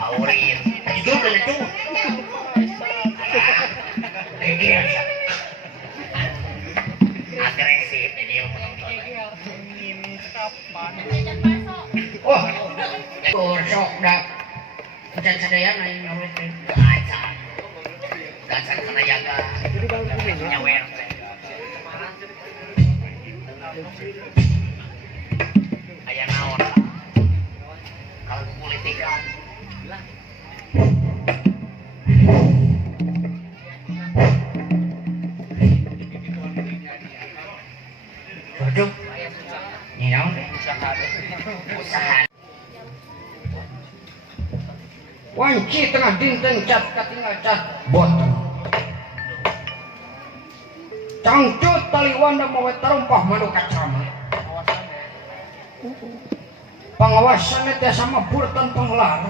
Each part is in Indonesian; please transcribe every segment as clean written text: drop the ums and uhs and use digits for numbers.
Aurin. Itu udah itu. Agresif ini. Oh, sok dah. Jangan sadaya naik ngawet. Acan. Gasan kana jaga. Nyawer. Aya naon? Kalau politikan. Waduh. Ini naon? Usaha. Wanci tengah dinten cat katingal cat botol. Cangcut taliwan dan mawe tarumpah manu kacama. Pengawasannya teh sama burtan penglar.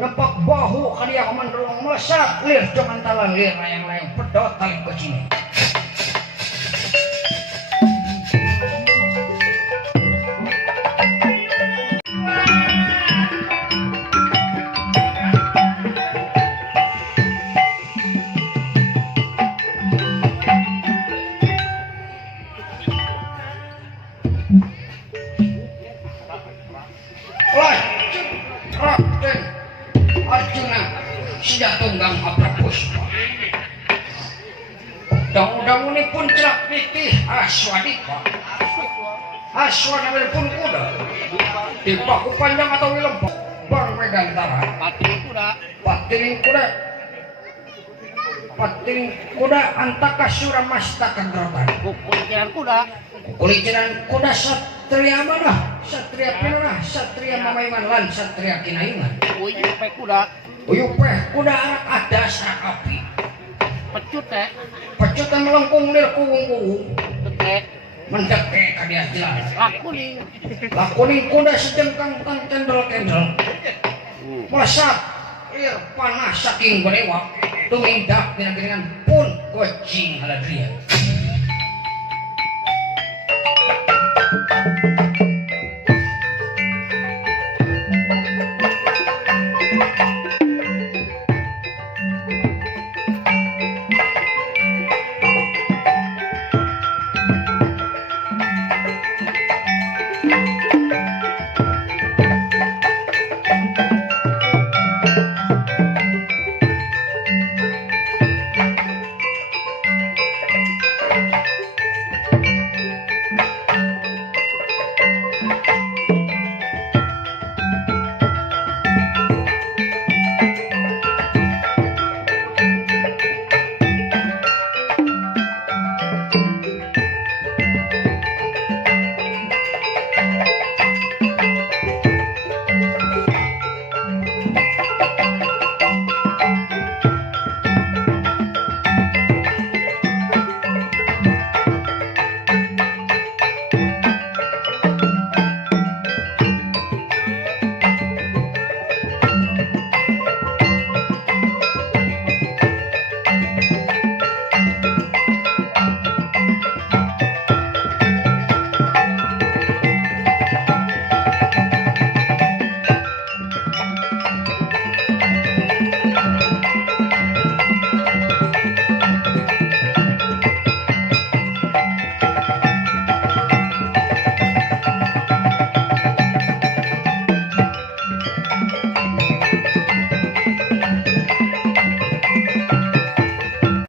Nepak bahu kadia kamandrong melesak lir cuman talang lir layang-layang pedot tali kecini. Sudah tunggang Abrapuspa. Daun-daun ini pun celak pitih Aswadika. Aswadika pun kuda. Di paku panjang atau wilempok bermegantara. Patiling kuda antaka suramasta kegerotan. Kulinciran kuda satria mana? Satria pinana, satria mamaiman lan satria kinaiman. Uyup kuda arak ada sarak api. Pecut yang melengkung lir kuwung-kuwung. Mendeke kadia jelas. Lakuning kuda sejengkang kang cendel-kendel. Melesat lir panas saking berewak. Tumindak dengan pun gocing haladria.